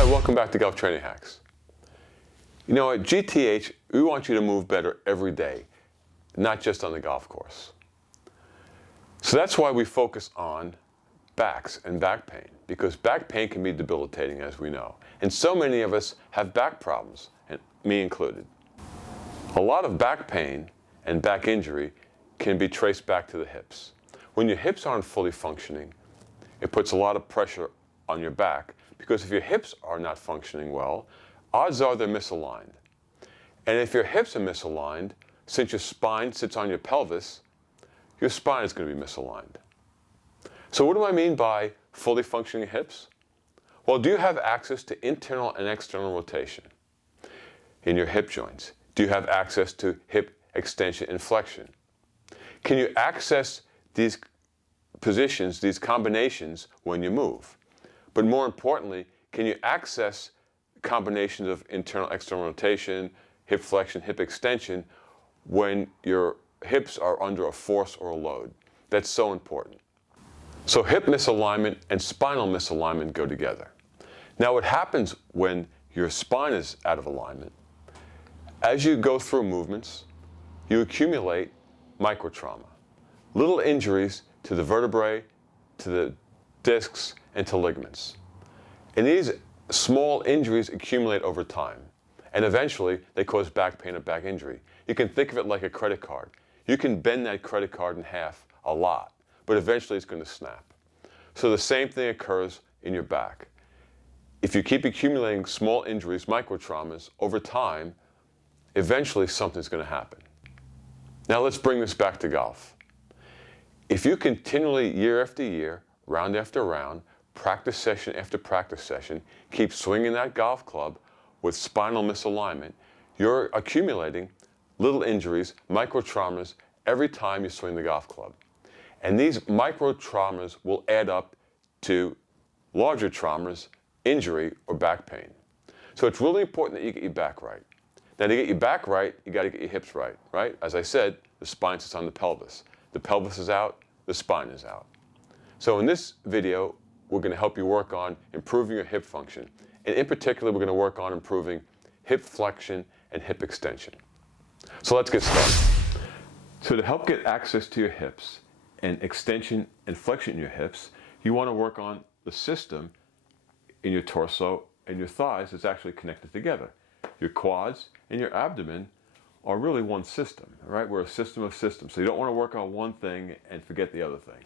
Hi, welcome back to Golf Training Hacks. You know, at GTH, we want you to move better every day, not just on the golf course. So that's why we focus on backs and back pain, because back pain can be debilitating, as we know. And so many of us have back problems, and me included. A lot of back pain and back injury can be traced back to the hips. When your hips aren't fully functioning, it puts a lot of pressure on your back, because if your hips are not functioning well, odds are they're misaligned. And if your hips are misaligned, since your spine sits on your pelvis, your spine is going to be misaligned. So what do I mean by fully functioning hips? Well, do you have access to internal and external rotation in your hip joints? Do you have access to hip extension and flexion? Can you access these positions, these combinations when you move? But more importantly, can you access combinations of internal, external rotation, hip flexion, hip extension when your hips are under a force or a load? That's so important. So hip misalignment and spinal misalignment go together. Now what happens when your spine is out of alignment? As you go through movements, you accumulate microtrauma, little injuries to the vertebrae, to the discs, and to ligaments. And these small injuries accumulate over time, and eventually they cause back pain or back injury. You can think of it like a credit card. You can bend that credit card in half a lot, but eventually it's going to snap. So the same thing occurs in your back. If you keep accumulating small injuries, microtraumas, over time, eventually something's going to happen. Now let's bring this back to golf. If you continually, year after year, round after round, practice session after practice session, keep swinging that golf club with spinal misalignment, you're accumulating little injuries, microtraumas, every time you swing the golf club. And these microtraumas will add up to larger traumas, injury, or back pain. So it's really important that you get your back right. Now to get your back right, you got to get your hips right, right? As I said, the spine sits on the pelvis. The pelvis is out, the spine is out. So in this video, we're going to help you work on improving your hip function. And in particular, we're going to work on improving hip flexion and hip extension. So let's get started. So to help get access to your hips and extension and flexion in your hips, you want to work on the system in your torso and your thighs that's actually connected together. Your quads and your abdomen are really one system, right? We're a system of systems. So you don't want to work on one thing and forget the other thing.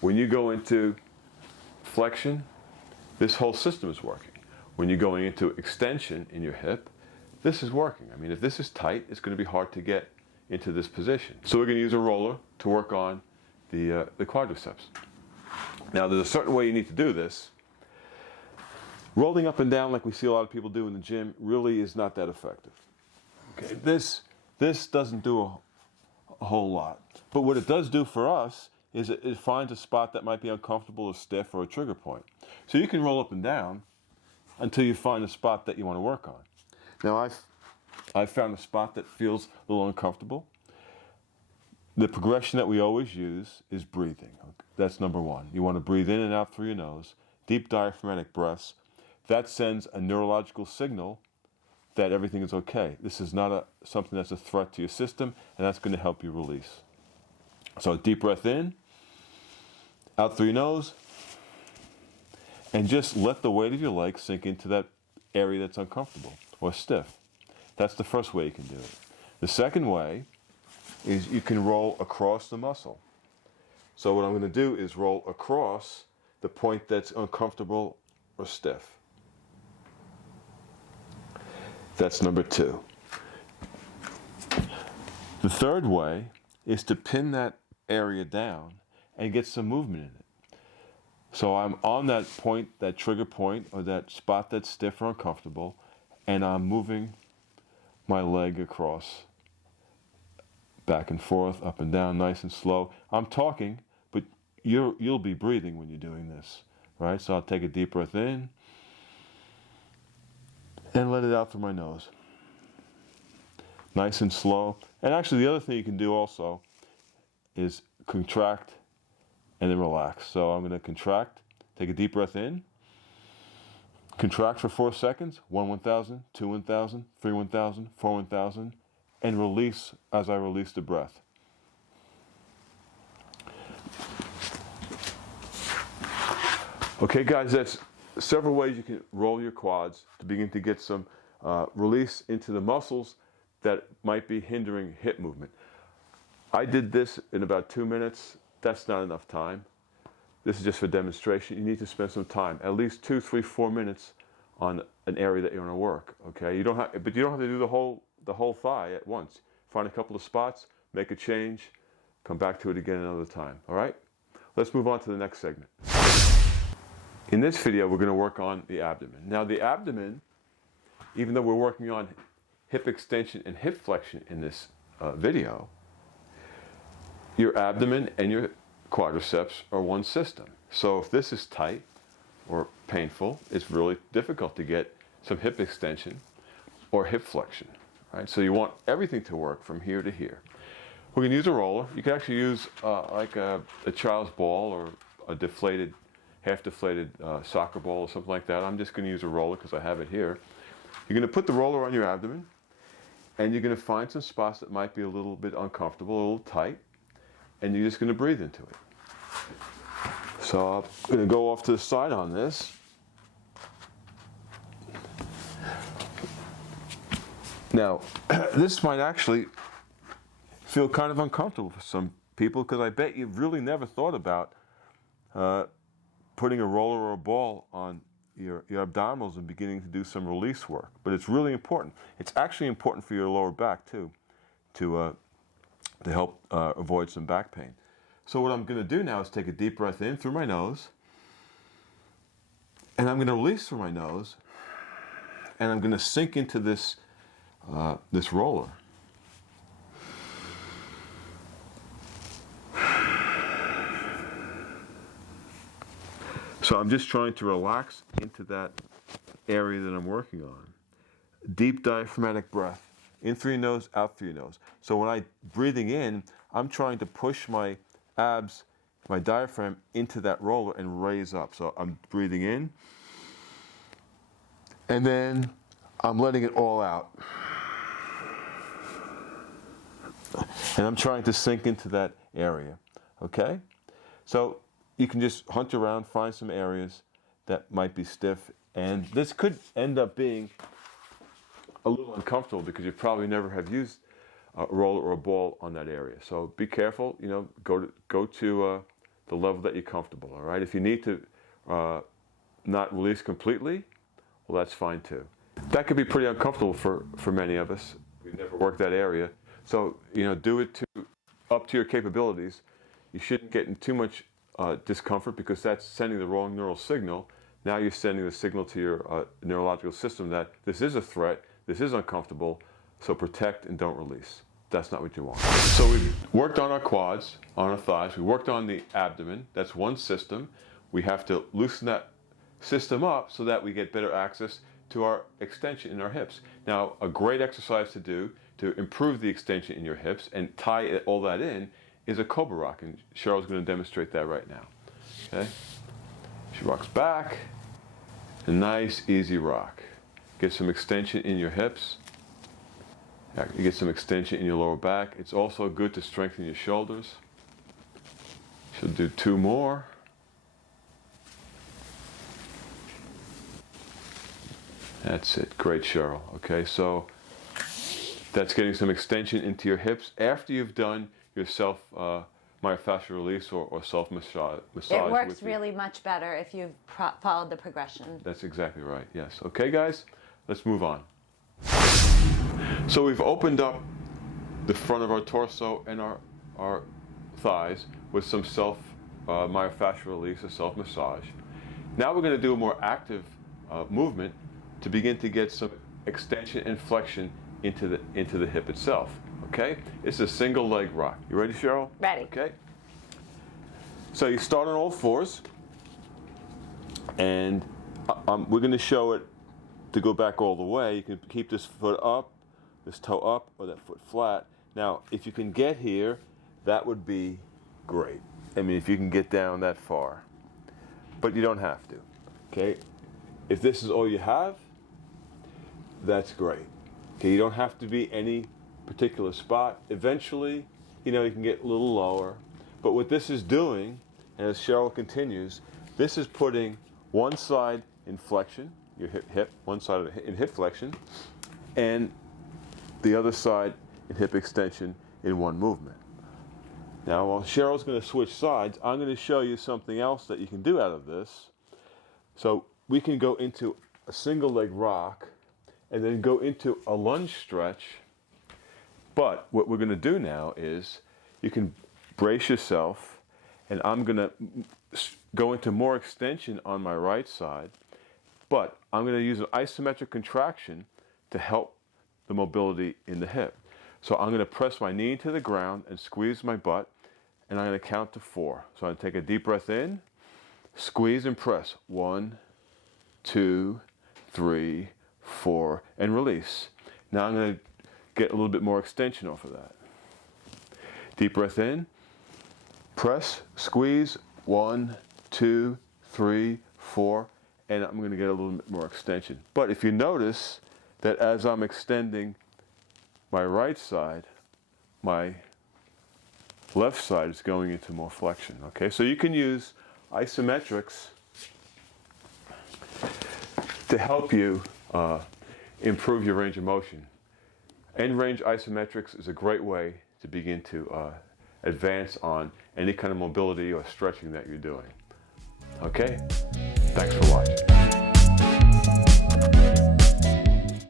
When you go into flexion, this whole system is working. When you're going into extension in your hip, this is working. I mean, if this is tight, it's going to be hard to get into this position. So we're going to use a roller to work on the quadriceps. Now, there's a certain way you need to do this. Rolling up and down like we see a lot of people do in the gym really is not that effective. Okay, this doesn't do a whole lot. But what it does do for us is it finds a spot that might be uncomfortable or stiff or a trigger point. So you can roll up and down until you find a spot that you want to work on. Now I've found a spot that feels a little uncomfortable. The progression that we always use is breathing. That's number one. You want to breathe in and out through your nose, deep diaphragmatic breaths. That sends a neurological signal that everything is okay. This is not something that's a threat to your system, and that's going to help you release. So a deep breath in, out through your nose, and just let the weight of your legs sink into that area that's uncomfortable or stiff. That's the first way you can do it. The second way is you can roll across the muscle. So what I'm going to do is roll across the point that's uncomfortable or stiff. That's number two. The third way is to pin that area down and get some movement in it. So I'm on that point, that trigger point, or that spot that's stiff or uncomfortable, and I'm moving my leg across, back and forth, up and down, nice and slow. I'm talking, but you'll be breathing when you're doing this, right? So I'll take a deep breath in and let it out through my nose. Nice and slow. And actually the other thing you can do also is contract and then relax. So I'm going to contract, take a deep breath in, Contract for 4 seconds, 1 1000, 2 1000, 3 1000, 4 1000, and release as I release the breath. Okay guys, that's several ways you can roll your quads to begin to get some release into the muscles that might be hindering hip movement. I did this in about 2 minutes. That's not enough time. This is just for demonstration. You need to spend some time, at least 2, 3, 4 minutes on an area that you want to work. Okay, but you don't have to do the whole thigh at once. Find a couple of spots, make a change, come back to it again another time. All right, let's move on to the next segment. In this video, we're going to work on the abdomen. Now, the abdomen, even though we're working on hip extension and hip flexion in this video, your abdomen and your quadriceps are one system. So if this is tight or painful, it's really difficult to get some hip extension or hip flexion. Right? So you want everything to work from here to here. We're going to use a roller. You can actually use like a child's ball or a deflated, half deflated soccer ball or something like that. I'm just going to use a roller because I have it here. You're going to put the roller on your abdomen, and you're going to find some spots that might be a little bit uncomfortable, a little tight, and you're just going to breathe into it. So I'm going to go off to the side on this. Now, this might actually feel kind of uncomfortable for some people because I bet you've really never thought about putting a roller or a ball on your abdominals and beginning to do some release work. But it's really important. It's actually important for your lower back too, to help avoid some back pain. So what I'm going to do now is take a deep breath in through my nose, and I'm going to release through my nose, and I'm going to sink into this this roller. So I'm just trying to relax into that area that I'm working on. Deep diaphragmatic breath. In through your nose, out through your nose. So when I'm breathing in, I'm trying to push my abs, my diaphragm into that roller and raise up. So I'm breathing in, and then I'm letting it all out. And I'm trying to sink into that area, okay? So you can just hunt around, find some areas that might be stiff, and this could end up being a little uncomfortable because you probably never have used a roller or a ball on that area. So be careful, you know, go to the level that you're comfortable, all right? If you need to not release completely, well, that's fine too. That could be pretty uncomfortable for many of us. We've never worked that area. So, you know, do it up to your capabilities. You shouldn't get in too much discomfort because that's sending the wrong neural signal. Now you're sending the signal to your neurological system that this is a threat, this is uncomfortable, so protect and don't release. That's not what you want. So we've worked on our quads, on our thighs, we worked on the abdomen, that's one system. We have to loosen that system up so that we get better access to our extension in our hips. Now, a great exercise to do to improve the extension in your hips and tie all that in is a Cobra Rock, and Cheryl's going to demonstrate that right now. Okay? She rocks back, a nice, easy rock. Get some extension in your hips. You get some extension in your lower back. It's also good to strengthen your shoulders. She'll do 2 more. That's it. Great, Cheryl. Okay, so that's getting some extension into your hips after you've done your myofascial release or self-massage. It works really much better if you've followed the progression. That's exactly right, yes. Okay, guys, let's move on. So we've opened up the front of our torso and our thighs with some myofascial release or self-massage. Now we're going to do a more active movement to begin to get some extension and flexion into the hip itself. Okay? It's a single leg rock. You ready, Cheryl? Ready. Okay. So you start on all fours, and we're going to show it to go back all the way. You can keep this foot up, this toe up, or that foot flat. Now, if you can get here, that would be great. I mean, if you can get down that far. But you don't have to. Okay? If this is all you have, that's great. Okay, you don't have to be any particular spot. Eventually, you can get a little lower. But what this is doing, and as Cheryl continues, this is putting one side in flexion, your hip, one side in hip flexion, and the other side in hip extension in one movement. Now, while Cheryl's going to switch sides, I'm going to show you something else that you can do out of this. So we can go into a single leg rock and then go into a lunge stretch. But what we're going to do now is you can brace yourself, and I'm going to go into more extension on my right side, but I'm going to use an isometric contraction to help the mobility in the hip. So I'm going to press my knee into the ground and squeeze my butt, and I'm going to count to 4. So I'm going to take a deep breath in, squeeze and press. 1, 2, 3, 4, and release. Now I'm going to get a little bit more extension off of that. Deep breath in, press, squeeze, 1, 2, 3, 4, and I'm going to get a little bit more extension. But if you notice that as I'm extending my right side, my left side is going into more flexion. Okay, so you can use isometrics to help you improve your range of motion. End range isometrics is a great way to begin to advance on any kind of mobility or stretching that you're doing. Okay, thanks for watching.